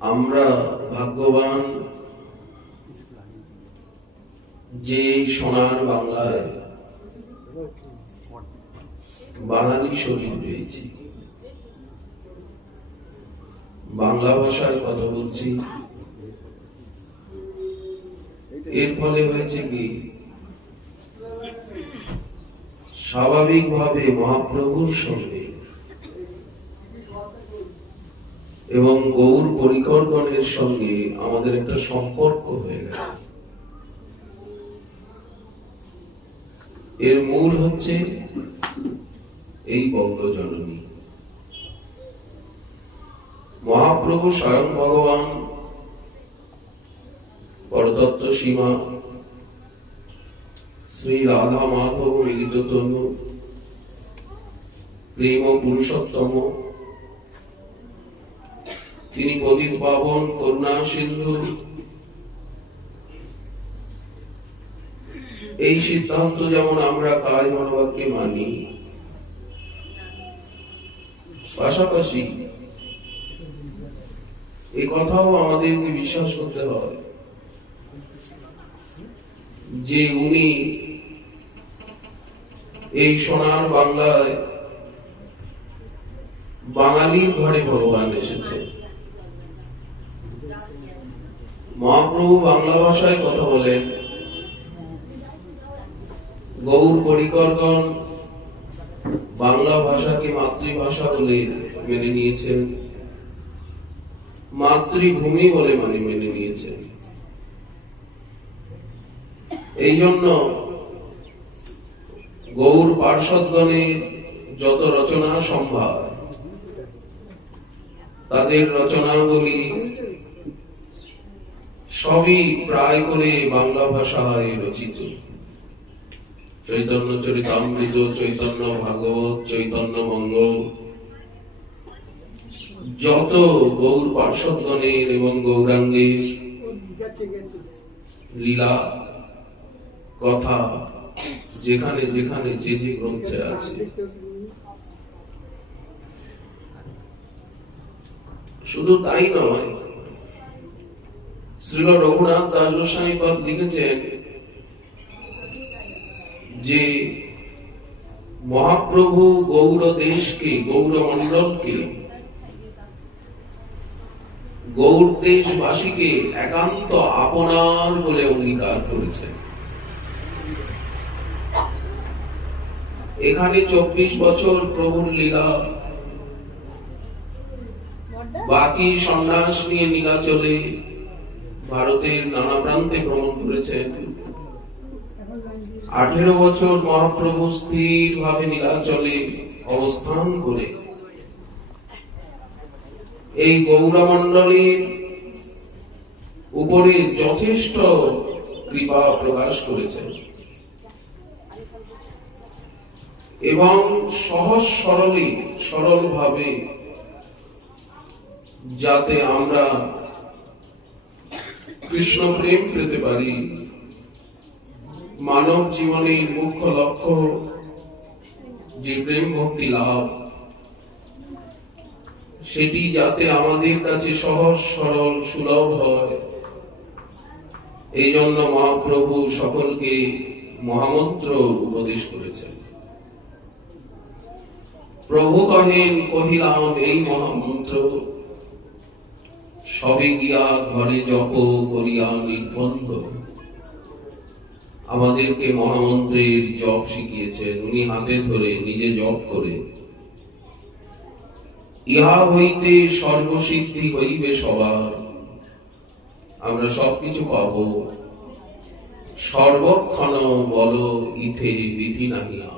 আমরা ভাগ্যবান যে সোনার বাংলায় বাঙালি শরীর পেয়েছি, বাংলা ভাষায় কথা বলছি। এর ফলে হয়েছে কি, স্বাভাবিকভাবে মহাপ্রভুর সঙ্গে এবং গৌর পরিকরগণের সঙ্গে আমাদের একটা সম্পর্ক হয়ে গেছে। এর মূল হচ্ছে এই বঙ্গজননী। মহাপ্রভু স্বয়ং ভগবান, পরতত্ত্ব সীমা, শ্রী রাধা মাধব মিলিত তনু, প্রেম পুরুষোত্তম, তিনি পতিত পাবন, করুণা সিন্ধু। এই সিদ্ধান্ত যেমন আমরা কায় মনোবাক্যে মানি, পাশাপাশি এই কথাও আমাদেরকে বিশ্বাস করতে হয় যে উনি এই সোনার বাংলায় বাঙালির ঘরে ভগবান এসেছে। মহাপ্রভু বাংলা ভাষায় কথা বলেন, গৌর পরিকরগণ বাংলা ভাষাকে মাতৃভাষা বলে মেনে নিয়েছেন, মাতৃভূমি বলে মেনে নিয়েছেন। এই জন্য গৌর পার্ষদগণের যত রচনা সম্ভার, তাদের রচনাগুলি সবই প্রায় করে বাংলা ভাষায় রচিত। চৈতন্য চরিতামৃত, চৈতন্য ভাগবত, চৈতন্য মঙ্গল, যত গৌর পার্ষদগণের এবং গৌরাঙ্গের লীলা কথা যেখানে যেখানে যে যে গ্রন্থে আছে, শুধু তাই নয়, শ্রীল রঘুনাথ দাস গোস্বামী পদ লিখেছেন যে মহাপ্রভু গৌর দেশকে, গৌর মন্ডলকে, গৌর দেশবাসীকে একান্ত আপনার বলে অঙ্গীকার করেছেন। এখানে 24 বছর প্রভুর লীলা, বাকি সন্ন্যাস নিয়ে নীলাচলে ভারতের নানা প্রান্তে ভ্রমণ করেছেন। 18 বছর মহাপ্রভু স্থির ভাবে নীলাচলে অবস্থান করে এই গৌরমণ্ডলীর উপরে যথেষ্ট কৃপা প্রকাশ করেছেন এবং সহজ সরল ভাবে যাতে আমরা কৃষ্ণ প্রেম পেতে পারি, মানব জীবনের মুখ্য লক্ষ্য যে প্রেম ভক্তি লাভ, সেটি যাতে আমাদের কাছে সহজ সরল সুলভ হয়, এই জন্য মহাপ্রভু সকলকে মহামন্ত্র উপদেশ করেছেন। প্রভু কহেন, কহিলাম এই মহামন্ত্র, সবে গিয়া ঘরে জপ করিয়া নির্বন্ধ। আমাদেরকে মহামন্ত্রের জপ শিখিয়েছেন, উনি হাতে ধরে নিজে জপ করে, ইহা হইতে সর্বসিদ্ধি হইবে সবার, আমরা সবকিছু পাবো, সর্বক্ষণ বল ইথে বিধি নাহিয়া।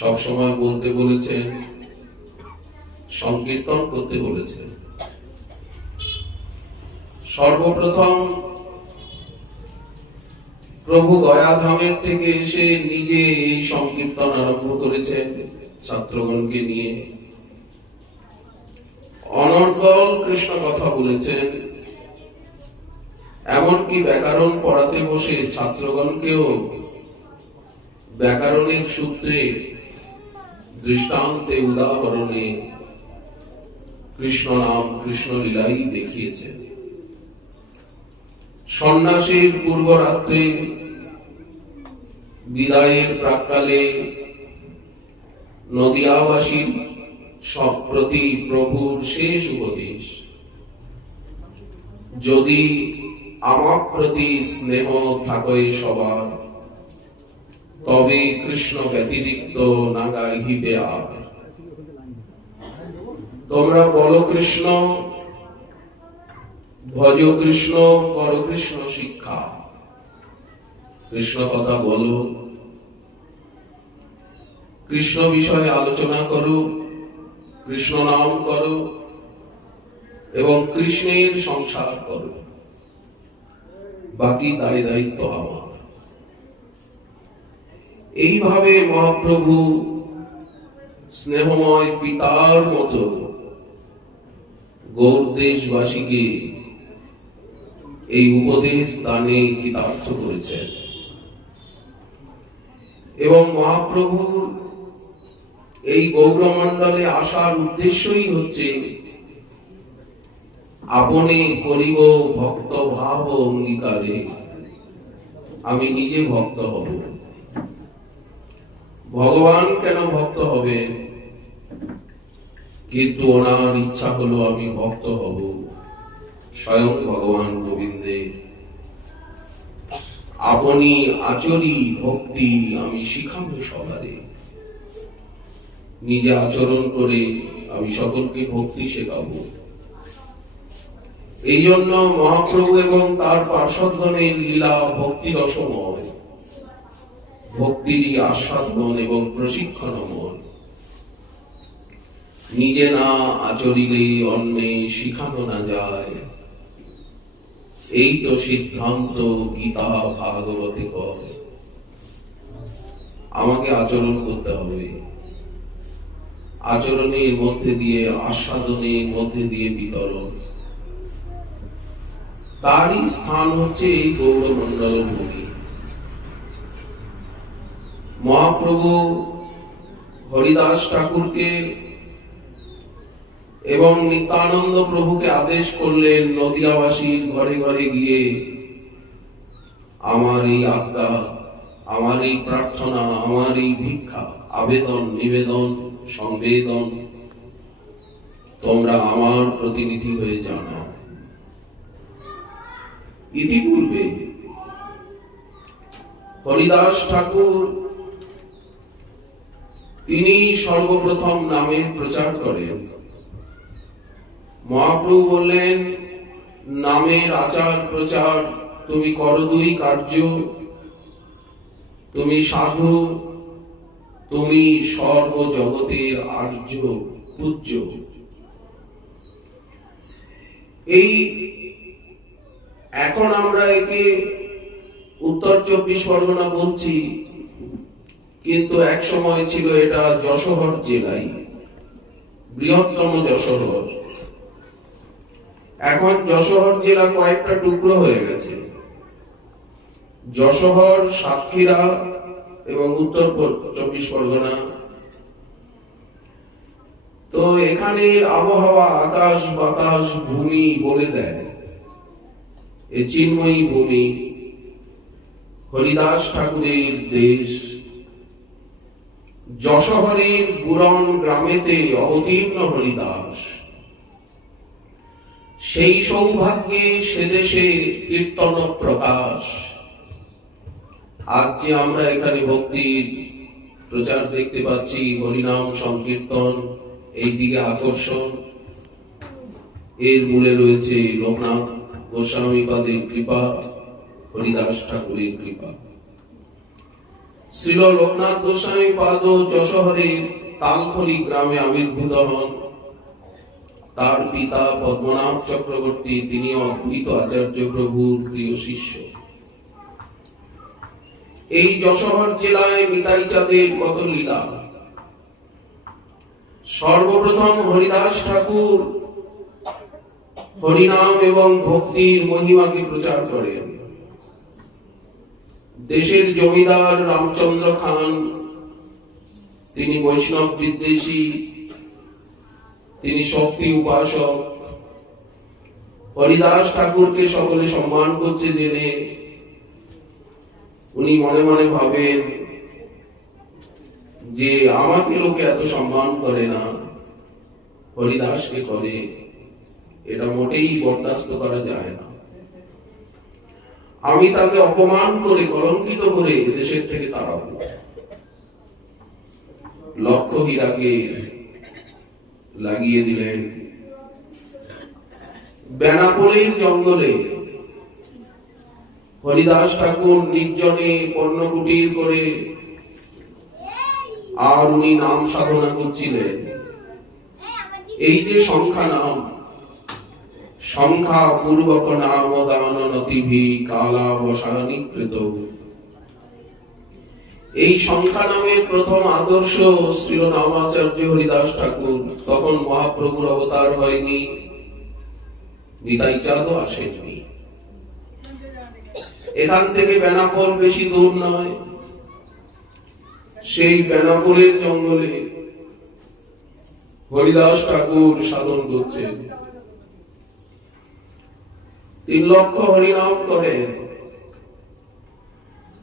সব সময় বলতে বলেছেন, সংকীর্তন করতে বলেছেন। সর্বপ্রথম প্রভু গয়াধামের থেকে এসে নিজে এই সংকীর্তন আরম্ভ করেছেন ছাত্রগণকে নিয়ে। অনর্গল কৃষ্ণ কথা বলেছেন, এমনকি ব্যাকরণ পড়াতে বসে ছাত্রগণকেও ব্যাকরণের সূত্রে, দৃষ্টান্তে, উদাহরণে কৃষ্ণ নাম কৃষ্ণ লীলাই দেখিয়েছেন। সন্ন্যাসীর পূর্বরাত্রে বিদায়ের প্রাক্কালে নদিয়াবাসীর সব প্রতি প্রভুর শেষ উপদেশ, যদি আমার প্রতি স্নেহ থাকে সবার, তবে কৃষ্ণ ব্যতিরিক্ত না গাইবে আর। তোমরা বলো কৃষ্ণ, ভজ কৃষ্ণ, কর কৃষ্ণ শিক্ষা। কৃষ্ণ কথা বলো, কৃষ্ণ বিষয়ে আলোচনা করো, কৃষ্ণ নাম করো এবং কৃষ্ণের সংসার করো, বাকি দায় দায়িত্ব আমার। এইভাবে মহাপ্রভু স্নেহময় পিতার মতো গৌর দেশবাসীকে এই উপদেশ দানে কৃতার্থ করেছেন। এবং মহাপ্রভুর এই গৌরমণ্ডলে আসার উদ্দেশ্যই হচ্ছে আপনি করিব ভক্ত ভাব অঙ্গীকারে, আমি নিজে ভক্ত হব। ভগবান কেন ভক্ত হবে? কিন্তু ওনার ইচ্ছা হলো আমি ভক্ত হব। স্বয়ং ভগবান গোবিন্দে আপনি আচরি ভক্তি আমি শিখাবো সবারে। নিজে আচরণ করে আমি সকলকে ভক্তি শেখাবো। এই জন্য মহাপ্রভু এবং তার পার্শ্বদগণের লীলা ভক্তি রসময়, ভক্তিরই আস্বাদন এবং প্রশিক্ষণময়। নিজে না আচরিলে অন্যে শিখানো না যায়, এই তো সিদ্ধান্ত গীতা ভাগবতে কয়। আমাকে আচরণ করতে হবে, আচরণের মধ্যে দিয়ে, আস্বাদনের মধ্যে দিয়ে বিতরণ। তারই স্থান হচ্ছে এই গৌরমণ্ডল ভূমি। মহাপ্রভু হরিদাস ঠাকুরকে এবং নিত্যানন্দ প্রভুকে আদেশ করলেন, নদিয়াবাসীর ঘরে ঘরে গিয়ে আমার এই আজ্ঞা, আমার এই প্রার্থনা, আমার এই ভিক্ষা, আবেদন, নিবেদন, সংবেদন তোমরা আমার প্রতিনিধি হয়ে জানাও। ইতিপূর্বে হরিদাস ঠাকুর তিনি সর্বপ্রথম নামের প্রচার করেন। মহাপ্রভু বললেন, নামের আচার প্রচার তুমি করো দুই কার্য, তুমি সাধু, তুমি সর্ব জগতের আর্য পূজ্য। এই এখন আমরা একে উত্তর 24 পরগনা বলছি, কিন্তু এক সময় ছিল এটা যশোহর জেলায়, বৃহত্তম যশোহর। এখন যশোহর জেলা কয়েকটা টুকরো হয়ে গেছে, যশোহর, সাতক্ষীরা এবং উত্তর 24 পরগনা। তো এখানের আবহাওয়া, আকাশ বাতাস, ভূমি বলে দেয় এ চিন্ময়ী ভূমি, হরিদাস ঠাকুরের দেশ। যশোহরের বুরন গ্রামেতে অবতীর্ণ হরিদাস, সেই সৌভাগ্যে সে দেশে কীর্তন প্রকাশ। আজ যে আমরা এখানে ভক্তির প্রচার দেখতে পাচ্ছি, হরিনাম সংকীর্তন, এই দিকে আকর্ষণ, এর মূলে রয়েছে লোকনাথ গোস্বামী পাদের কৃপা, হরিদাস ঠাকুরের কৃপা। শ্রীল লোকনাথ গোস্বামী পাদ যশোহরের তালখড়ি গ্রামে আবির্ভূত হন। তার পিতা পদ্মনাভ চক্রবর্তী, তিনি অদ্বৈত আচার্য প্রভুর প্রিয় শিষ্য। এই যশোহর জেলায় নিতাই চাঁদের কত লীলা। সর্বপ্রথম হরিদাস ঠাকুর হরিনাম এবং ভক্তির মহিমাকে প্রচার করেন। দেশের জমিদার রামচন্দ্র খান, তিনি বৈষ্ণব বিদ্বেষী, তিনি শক্তি উপাসক। হরিদাস ঠাকুরকে সকলে সম্মান করছে জেনে উনি মনে মনে ভাবেন যে আমাকে লোকে এত সম্মান করে না, হরিদাসকে করে, এটা মোটেই বরদাস্ত করা যায় না। আমি তাকে অপমান করে কলঙ্কিত করে দেশের থেকে তাড়াবো। লক্ষ্য হীরাকে লাগিয়ে দিলেন বেনাপোলের জঙ্গলে। হরিদাস ঠাকুর নির্জনে পর্ণকুটির করে আর উনি নাম সাধনা করছিলেন। এই যে সংখ্যা নাম, সংখ্যা পূর্বক নাম দান নতিভি কালা বসানিকৃত। এই সংখ্যা নামের প্রথম আদর্শ শ্রীনামাচার্য হরিদাস ঠাকুর। তখন মহাপ্রভুর অবতার হয়নি, নিতাই চাঁদও আসেননি। এখান থেকে বেনাপোল বেশি দূর নয়। সেই বেনাপোলের জঙ্গলে হরিদাস ঠাকুর সাধন করছেন। 3 লক্ষ হরিনাম করেন,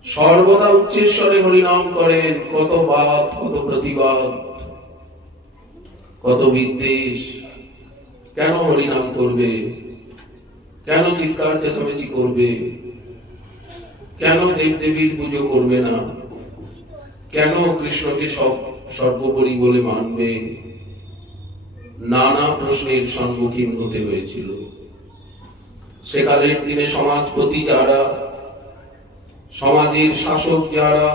সর্বদা উচ্চেশ্বরে হরিনাম করেন। কত বাদ, কত প্রতিবাদ, কত বিদ্বেষ। কেন হরিনাম করবে? কেন চিৎকার চেঁচামেচি করবে? কেন দেব দেবীর পুজো করবে না? কেন কৃষ্ণকে সর্বোপরি বলে মানবে? নানা প্রশ্নের সম্মুখীন হতে হয়েছিল। সেকালের দিনে সমাজপতি যারা, সমাজের শাসক যারা,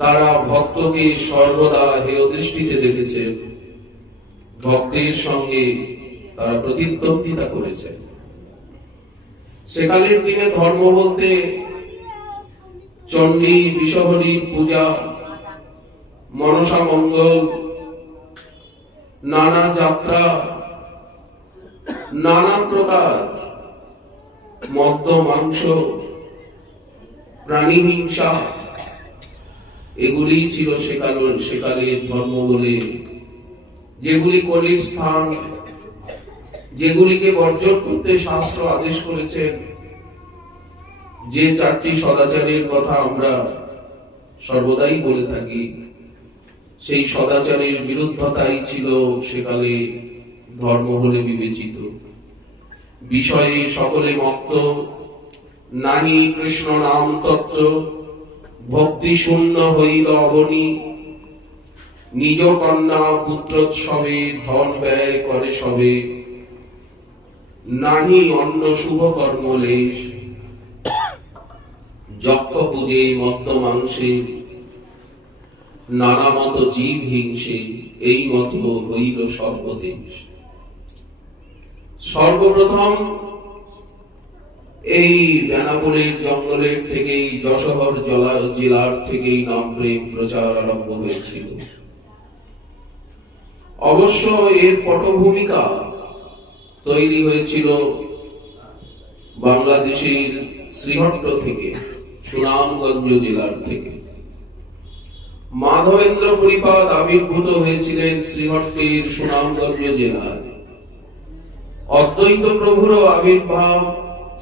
তারা ভক্তকে সর্বদা হেয় দৃষ্টিতে দেখেছেন। ভক্তের সঙ্গে তারা প্রতিদ্বন্দ্বিতা করেছেন। সেকালের দিনে ধর্ম বলতে চণ্ডী বিষহরীর পূজা, মনসা মঙ্গল, নানা যাত্রা, নানা প্রকার মদ্য মাংস, প্রাণী হিংসা, এগুলি ছিল সেকালের ধর্ম বলে। যেগুলি কলির স্থান, যেগুলিকে বর্জন করতে শাস্ত্র আদেশ করেছেন। যে 4টি সদাচারের কথা আমরা সর্বদাই বলে থাকি, সেই সদাচারের বিরুদ্ধতাই ছিল সেকালে ধর্ম বলে বিবেচিত। বিষয়ে সকলে মত্ত, নাহি কৃষ্ণ নাম তত্ত্ব, ভক্তি শূন্য হইল অবনী। নিজ কন্যা পুত্রোৎসবে ধন ব্যয় করে সবে, নাহি অন্য শুভ কর্ম লেশ। যক্ষ পূজে মদ্য মাংসে, নানা মত জীব হিংসে, এই মত হইল সর্বদেশ। সর্বপ্রথম এই বেনাপোলের জঙ্গলের থেকেই, যশোহর জেলার থেকেই নাম প্রেম প্রচার আরম্ভ হয়েছিল। অবশ্য এর পটভূমিকা তৈরি হয়েছিল বাংলাদেশের শ্রীহট্ট থেকে, সুনামগঞ্জ জেলার থেকে। মাধবেন্দ্র পরিপাদ আবির্ভূত হয়েছিলেন শ্রীহট্টের সুনামগঞ্জ জেলায়। অদ্বৈত প্রভুরও আবির্ভাব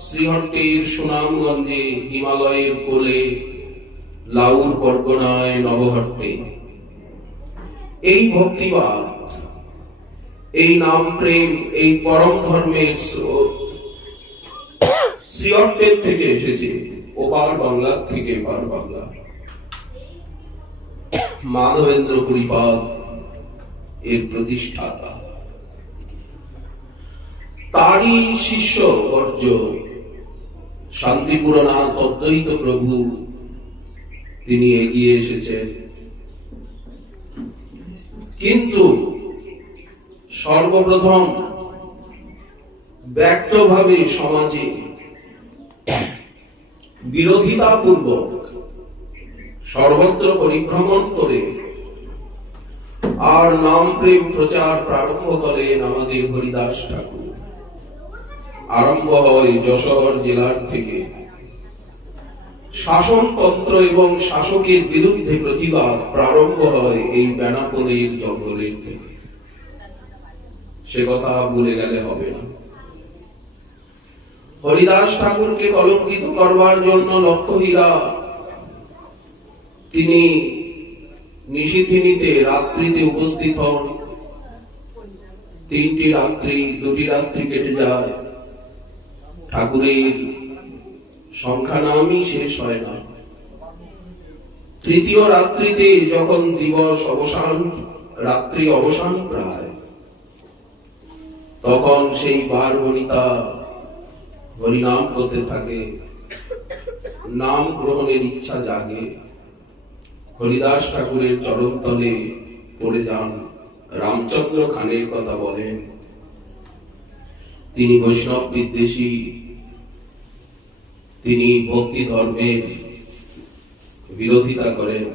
শ্রীহট্টের সুনামগঞ্জে, হিমালয়ের কোলে, লাউর পরগনায়, নবহট্টে। এই ভক্তিবাদ, এই নাম প্রেম, এই পরম ধর্মের স্রোত শ্রীহট্টের থেকে এসেছে, ওপার বাংলার থেকে পার বাংলা। মাধবেন্দ্র পরিপাদ এর প্রতিষ্ঠাতা। তারই শিষ্য বর্জ শান্তিপুরনাথ অদ্বৈত প্রভু, তিনি এগিয়ে এসেছেন। কিন্তু সর্বপ্রথম ব্যক্তভাবে সমাজে বিরোধিতা পূর্বক সর্বত্র পরিভ্রমণ করে আর নাম প্রেম প্রচার প্রারম্ভ করেন আমাদের হরিদাস ঠাকুর। আরম্ভ হয় যশোর জেলার থেকে। শাসনতন্ত্র এবং শাসকের বিরুদ্ধে প্রতিবাদ প্রারম্ভ হয় এই বেনাপোলের জঙ্গলের থেকে। সে কথা ভুলে গেলে হবে না। হরিদাস ঠাকুরকে কলঙ্কিত করবার জন্য লক্ষ্যহীরা তিনি নিশিথিনীতে রাত্রিতে উপস্থিত হন। 3টি রাত্রি 2টি রাত্রি কেটে যায়, ঠাকুরের সংখ্যা নামই শেষ হয় না। 3য় রাত্রিতে যখন দিবস অবসান, রাত্রি অবসান প্রায়, তখন সেই বার বনিতা হরিনাম করতে থাকে, নাম গ্রহণের ইচ্ছা জাগে। হরিদাস ঠাকুরের চরণ তলে পড়ে যান, রামচন্দ্র খানের কথা বলেন। তিনি বৈষ্ণব বিদ্বেষী, তিনি ভক্তি ধর্মের বিরোধিতা করেন।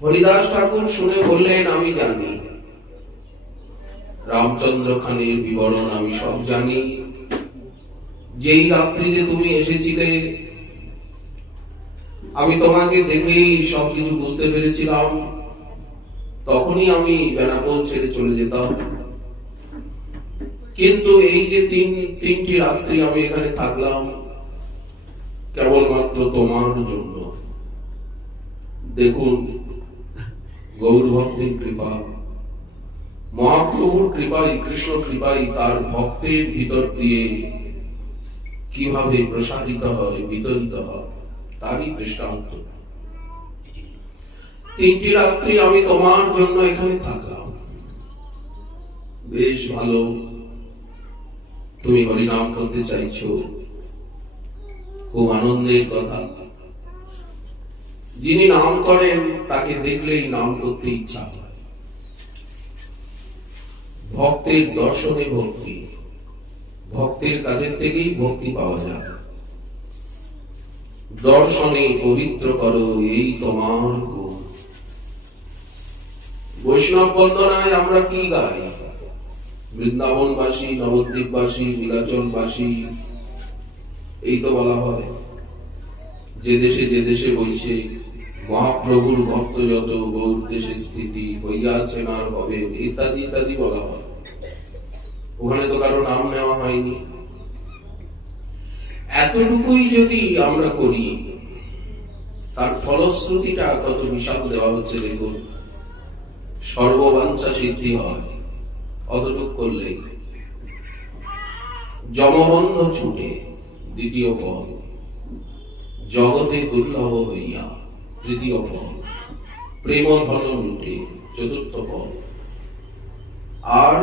হরিদাস ঠাকুর শুনে বললেন, আমি জানি রামচন্দ্র খানের বিবরণ, আমি সব জানি। যেই রাত্রিতে তুমি এসেছিলে আমি তোমাকে দেখেই সবকিছু বুঝতে পেরেছিলাম, তখনই আমি বেনাপোল ছেড়ে চলে যেতাম। কিন্তু এই যে 3টি রাত্রি আমি এখানে থাকলাম কেবলমাত্র তোমার জন্য। দেখুন গৌর ভক্তের কৃপা, মহাপ্রভুর কৃপাই, কৃষ্ণ কৃপাই তার ভক্তের ভিতর দিয়ে কিভাবে প্রসারিত হয়, বিতরিত হয়, তারই দৃষ্টান্ত। 3টি রাত্রি আমি তোমার জন্য এখানে থাকলাম। বেশ ভালো, তুমি হরিনাম করতে চাইছো, খুব আনন্দের কথা। যিনি নাম করেন তাকে দেখলেই নাম করতে ইচ্ছা হয়। ভক্তের দর্শনে ভক্তি, ভক্তের কাছের থেকেই ভক্তি পাওয়া যায়। দর্শনে পবিত্র করো এই তোমার গুণ। বৈষ্ণব বন্দনায় আমরা কি গাই? বৃন্দাবনবাসী, নবদ্বীপবাসী, নীলাচলবাসী, এই তো বলা হয়। যে দেশে বইছে মহাপ্রভুর ভক্ত যত, গৌর দেশে স্থিতি হইয়াছেন আর হবে, ইত্যাদি ইত্যাদি বলা হয়। ওখানে তো কারো নাম নেওয়া হয়নি। এতটুকুই যদি আমরা করি, তার ফলশ্রুতিটা কত বিশাল দেওয়া হচ্ছে দেখুন। সর্ববাঞ্ছা সিদ্ধি হয় অতটুক করলে। যমবন্ধ ছুটে 2য় ফল, জগতে দুর্লভ হইয়া 3য় ফল, প্রেম ধন লুটে 4র্থ ফল, আর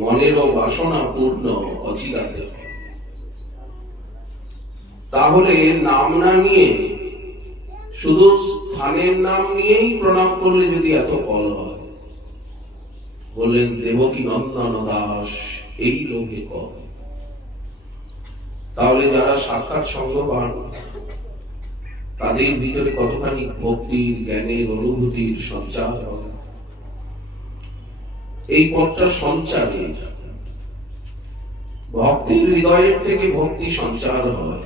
মনেরও বাসনা পূর্ণ অচিরাতে। তাহলে নাম না নিয়ে, শুধু স্থানের নাম নিয়েই প্রণাম করলে যদি এত ফল হয়, বললেন দেবকী নন্দন দাস এই লোকে কর। তাহলে যারা সাক্ষাৎ সঙ্গ পান তাদের ভিতরে কতখানি ভক্তির, জ্ঞানের, অনুভূতির সঞ্চার হয়। এই পথটা সঞ্চারের, ভক্তির হৃদয়ের থেকে ভক্তি সঞ্চার হয়,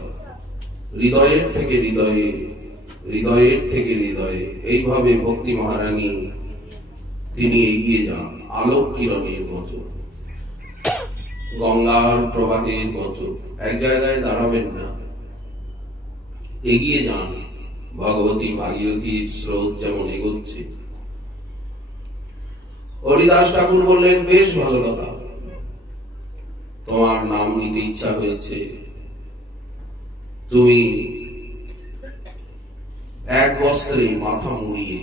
হৃদয়ের থেকে হৃদয়ে, হৃদয়ের থেকে হৃদয়ে। এইভাবে ভক্তি মহারানী তিনি এগিয়ে যান আলোক কিরণের মতো, গঙ্গার প্রবাহের মতো। এক জায়গায় দাঁড়াবেন না, এগিয়ে যান। ভগবতী ভাগীরথীর স্রোত যেমন এগোচ্ছে। হরিদাস ঠাকুর বললেন, বেশ ভালো কথা, তোমার নাম নিতে ইচ্ছা হয়েছে, তুমি এক বস্ত্রে মাথা মুড়িয়ে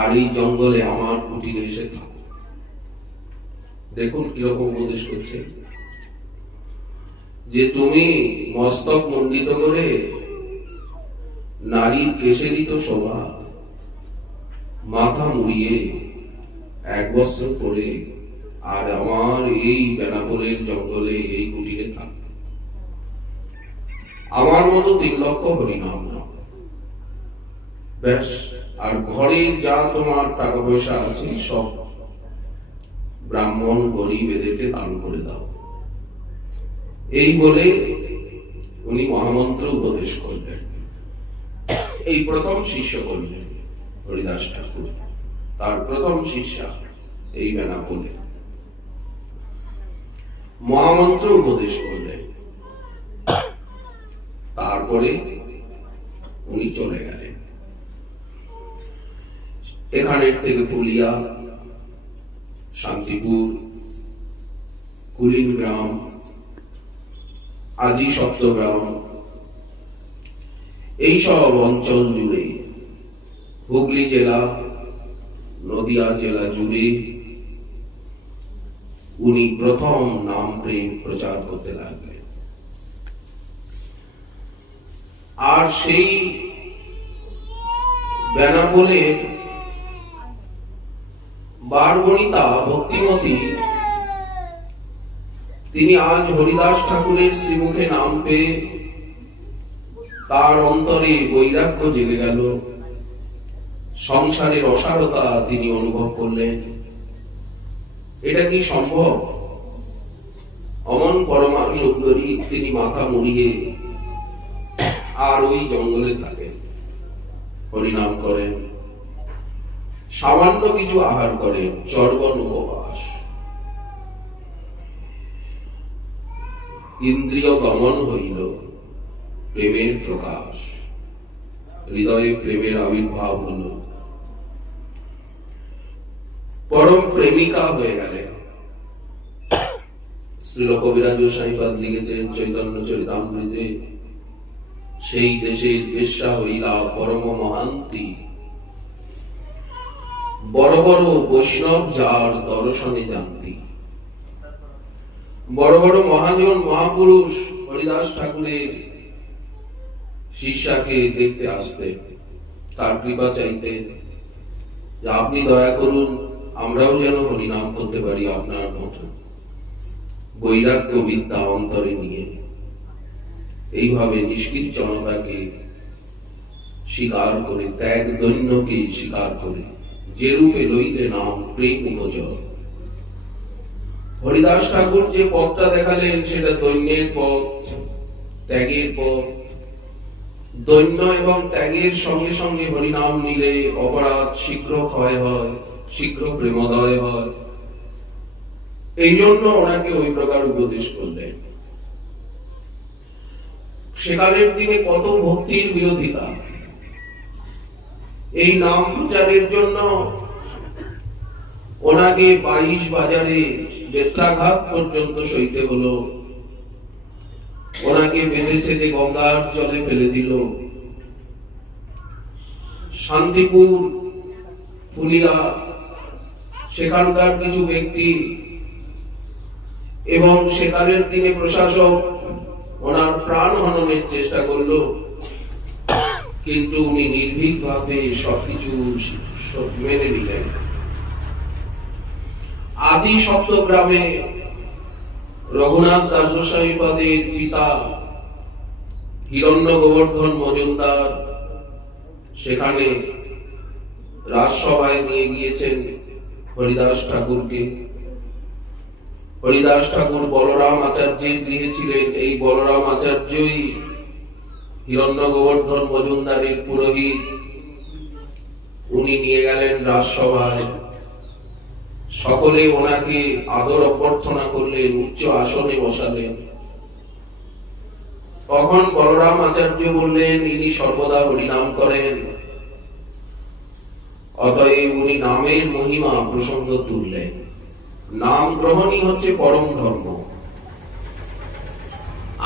আর এই জঙ্গলে আমার কুটিরে এসে থাকো। দেখুন কিরকম উপদেশ করছে, যে তুমি মস্তক মণ্ডিত করে, নারীর কেশেরই তো শোভা, মাথা মুড়িয়ে এক বস্ত্র পরে আর আমার এই বেনাপোলের জঙ্গলে এই কুটিরে থাক। আমার মতো 3 লক্ষ হরিনাম না, ব্যাস। আর ঘরে যা তোমার টাকা পয়সা আছে সব ব্রাহ্মণ গরিব এদেরকে দান করে দাও। এই বলে উনি মহামন্ত্র উপদেশ করলেন। এই প্রথম শিষ্য করলেন হরিদাস ঠাকুর, তার প্রথম শিষ্যা। এই বেনাপোলে মহামন্ত্র উপদেশ করলেন। তারপরে উনি চলে গেলেন। এখানের থেকে পুলিয়া, শান্তিপুর, কুলিনগ্রাম, আদি সপ্তগ্রাম, এইসব অঞ্চল জুড়ে, হুগলি জেলা, নদিয়া জেলা জুড়ে উনি প্রথম নাম প্রেম প্রচার করতে লাগলেন। আর সেই বেনাপোলের বারবণিতা ভক্তিমতী তিনি আজ হরিদাস ঠাকুরের শ্রীমুখে নাম পেয়ে তার অন্তরে বৈরাগ্য জেগে গেল, সংসারের অসারতা তিনি অনুভব করলেন। এটা কি সম্ভব? অমন পরমা সুন্দরী তিনি মাথা মুড়িয়ে আর ওই জঙ্গলে থাকেন, হরিনাম করেন, সামান্য কিছু আহার করেন, চর্বণ উপবাস। ইন্দ্রিয় দমন হইল, প্রেমের প্রকাশ, হৃদয়ে প্রেমের আবির্ভাব হল, পরম প্রেমিকা হয়ে গেলেন। শ্রীল কবিরাজ গোস্বামীপাদ লিখেছেন চৈতন্য চরিতামৃতে, সেই দেশের বেশ্যা হইলা পরম মহান্তি, বড় বড় বৈষ্ণব যার দর্শনে জানতি। বড় বড় মহাজন মহাপুরুষ হরিদাস ঠাকুরের শিষ্যাকে দেখতে আসতেন, তার কৃপা চাইতেন যে আপনি দয়া করুন, আমরাও যেন হরিনাম করতে পারি আপনার মতো, বৈরাগ্য বিদ্যা অন্তরে নিয়ে। এইভাবে নিষ্কিঞ্চনতাকে স্বীকার করে, ত্যাগ দৈন্যকে স্বীকার করে, যে রূপে লইলে নাম প্রেম উপজল। হরিদাস ঠাকুর যে পথটা দেখালেন সেটা দৈন্যের পথ, ত্যাগের পথ। দৈন্য এবং ত্যাগের সঙ্গে সঙ্গে হরিনাম নিলে অপরাধ শীঘ্র ক্ষয় হয়, শীঘ্র প্রেমোদয় হয়। এই জন্য ওনাকে ওই প্রকার উপদেশ করলেন। সেকালের দিনে কত ভক্তির বিরোধিতা, এই নাম প্রচারের জন্য ওনাকে 22 বাজারে বেত্রাঘাত পর্যন্ত সইতে হলো। ওনাকে বেঁধেছে যে গঙ্গার জলে ফেলে দিল। শান্তিপুর, ফুলিয়া, সেখানকার কিছু ব্যক্তি এবং সেকালের দিনে প্রশাসক ওনার প্রাণ হননের চেষ্টা করলো, কিন্তু উনি নির্ভীক ভাবে সবকিছু মেনে নিলেন। আদি সপ্তগ্রামে রঘুনাথ দাস গোস্বামীপাদের পিতা হিরণ্য গোবর্ধন মজুমদার সেখানে রাজসভায় নিয়ে গিয়েছেন হরিদাস ঠাকুরকে। হরিদাস ঠাকুর বলরাম আচার্যের গৃহে ছিলেন। এই বলরাম আচার্যই হিরণ্য গোবর্ধন মজুমদারের পুরোহিত। উনি নিয়ে গেলেন রাজসভায়, সকলে ওনাকে আদর অভ্যর্থনা করলেন, উচ্চ আসনে বসালেন। তখন বলরাম আচার্য বললেন ইনি সর্বদা হরিনাম করেন, অতএব উনি নামের মহিমা প্রসঙ্গ তুললেন। নাম গ্রহণই হচ্ছে পরম ধর্ম।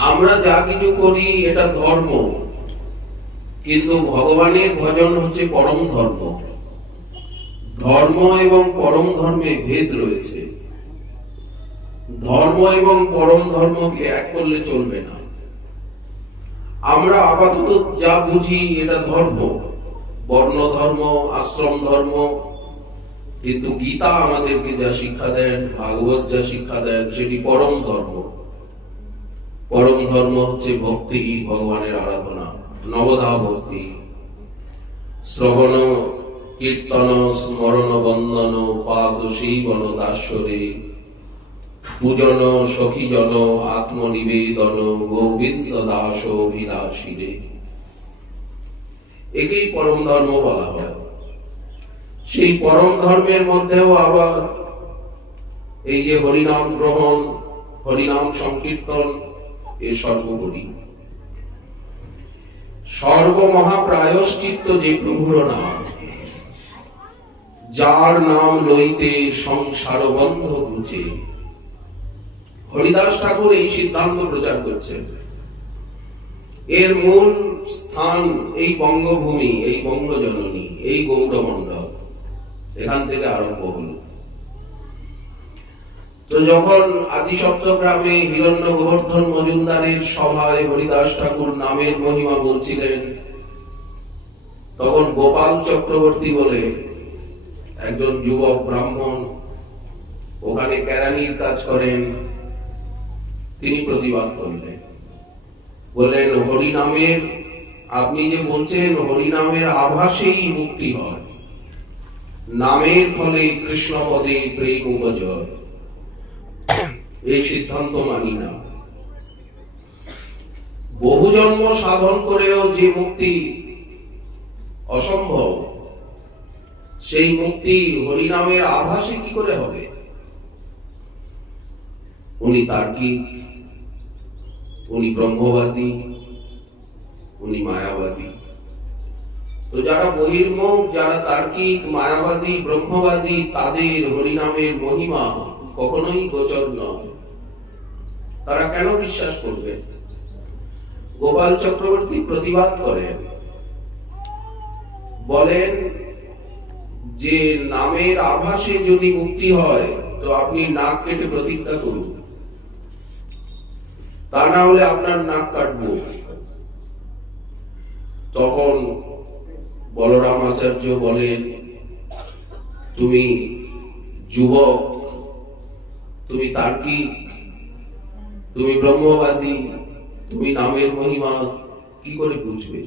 আমরা যা কিছু করি এটা ধর্ম, কিন্তু ভগবানের ভজন হচ্ছে পরম ধর্ম। ধর্ম এবং পরম ধর্মে ভেদ রয়েছে। ধর্ম এবং পরম ধর্মকে এক করলে চলবে না। আমরা আপাতত যা বুঝি এটা ধর্ম, বর্ণ ধর্ম, আশ্রম ধর্ম, কিন্তু গীতা আমাদেরকে যা শিক্ষা দেন, ভাগবত যা শিক্ষা দেন, সেটি পরম ধর্ম। পরম ধর্ম হচ্ছে ভক্তি, ভগবানের আরাধনা, নবধা ভক্তি, শ্রবণ কীর্তন স্মরণ বন্দন পাদ সেবন দাস্যরে পূজন সখীজন আত্মনিবেদন গোবিন্দ দাস অভিলাষীরে। একেই পরম ধর্ম বলা হয়। সেই পরম ধর্মের মধ্যেও আবার এই যে হরিনাম গ্রহণ, হরিনাম সংকীর্তন, এ সর্বোপরি সর্বমহাপ্রায়শ্চিত্ত যে প্রভুর নাম, যার নাম লইতে সংসার বন্ধ ঘুচে। হরিদাস ঠাকুর এই সিদ্ধান্ত প্রচার করছেন। এর মূল স্থান এই বঙ্গভূমি, এই বঙ্গজননী, এই গৌরমণ্ডল, এখান থেকে আরম্ভ হল। তো যখন আদি সপ্তগ্রামে হিরণ্য গোবর্ধন মজুমদারের সভায় হরিদাস ঠাকুর নামের মহিমা বলছিলেন, তখন গোপাল চক্রবর্তী বলে একজন যুবক ব্রাহ্মণ, ওখানে কেরানির কাজ করেন, তিনি প্রতিবাদ করলেন। বললেন, হরিনামের, আপনি যে বলছেন হরিনামের আভাসেই মুক্তি হয়, নামের ফলে কৃষ্ণ পদে প্রেম উপজয়, এই সিদ্ধান্ত মানি না। বহু জন্ম সাধন করেও যে মুক্তি অসম্ভব, সেই মুক্তি হরিনামের আভাসে কি করে হবে? উনি তার্কিক, উনি ব্রহ্মবাদী, উনি মায়াবাদী। তো যারা বহির্মুখ, যারা তার্কিক, মায়াবাদী, ব্রহ্মবাদী, তাদের হরিনামের মহিমা কখনোই গোচর নয়। তারা কেন বিশ্বাস করবে? গোপাল চক্রবর্তী প্রতিবাদ করেন, বলেন যে নামের আভাসে যদি মুক্তি হয় তো আপনি নাক কেটে প্রতিজ্ঞা করুন, তা না হলে আপনার নাক কাটবো। তখন বলরাম আচার্য বলেন, তুমি যুবক, তুমি তার্কিক, তুমি ব্রহ্মবাদী, তুমি নামের মহিমা কি করে বুঝবে?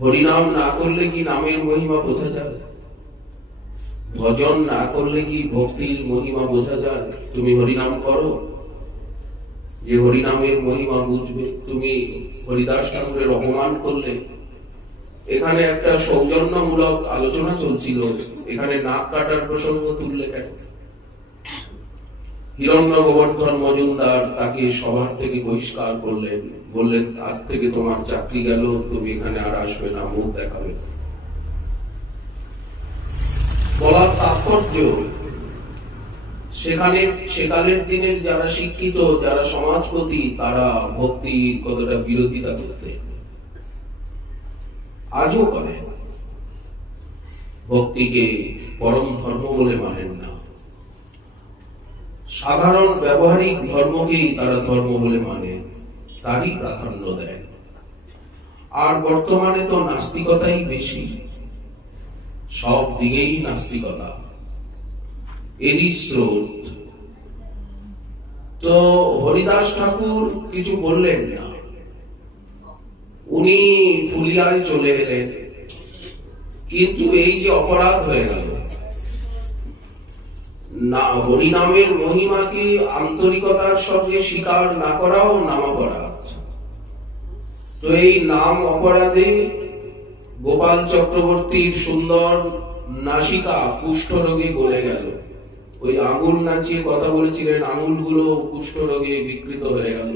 হরিনাম না করলে কি নামের মহিমা বোঝা যায়? ভজন না করলে কি ভক্তির মহিমা বোঝা যায়? তুমি হরিনাম করো, যে হরিনামের মহিমা বুঝবে। তুমি হরিদাস ঠাকুরের অপমান করলে। এখানে একটা সৌজন্যমূলক আলোচনা চলছিল, এখানে নাক কাটার প্রসঙ্গ তুললে কেন? হিরণ্য গোবর্ধন মজুমদার তাকে সভার থেকে বহিষ্কার করলেন, বললেন, আজ থেকে তোমার চাকরি গেল, তুমি এখানে আর আসবে না, মুখ দেখাবে না। বলার তাৎপর্য, সেখানে সেকালের দিনের যারা শিক্ষিত, যারা সমাজপতি, তারা ভক্তির কতটা বিরোধিতা করতেন, আজও করেন। ভক্তিকে পরম ধর্ম বলে মানেন না, সাধারণ ব্যবহারিক ধর্মকেই তারা ধর্ম বলে মানে, তারই প্রাধান্য দেয়। আর বর্তমানে তো নাস্তিকতাই বেশি, সব দিকেই নাস্তিকতা, এরই স্রোত। তো হরিদাস ঠাকুর কিছু বললেন না, উনি ফুলিয়ায় চলে এলেন। কিন্তু এই যে অপরাধ হয়ে গেল, না হরিনামের মহিমাকে আন্তরিকতার সঙ্গে স্বীকার না করাও নাম অপরাধ। তো এই নাম অপরাধে গোপাল চক্রবর্তীর সুন্দর নাসিকা কুষ্ঠ রোগে গলে গেল। ওই আঙুল নাচিয়ে কথা বলেছিলেন, আঙুলগুলো কুষ্ঠ রোগে বিকৃত হয়ে গেল।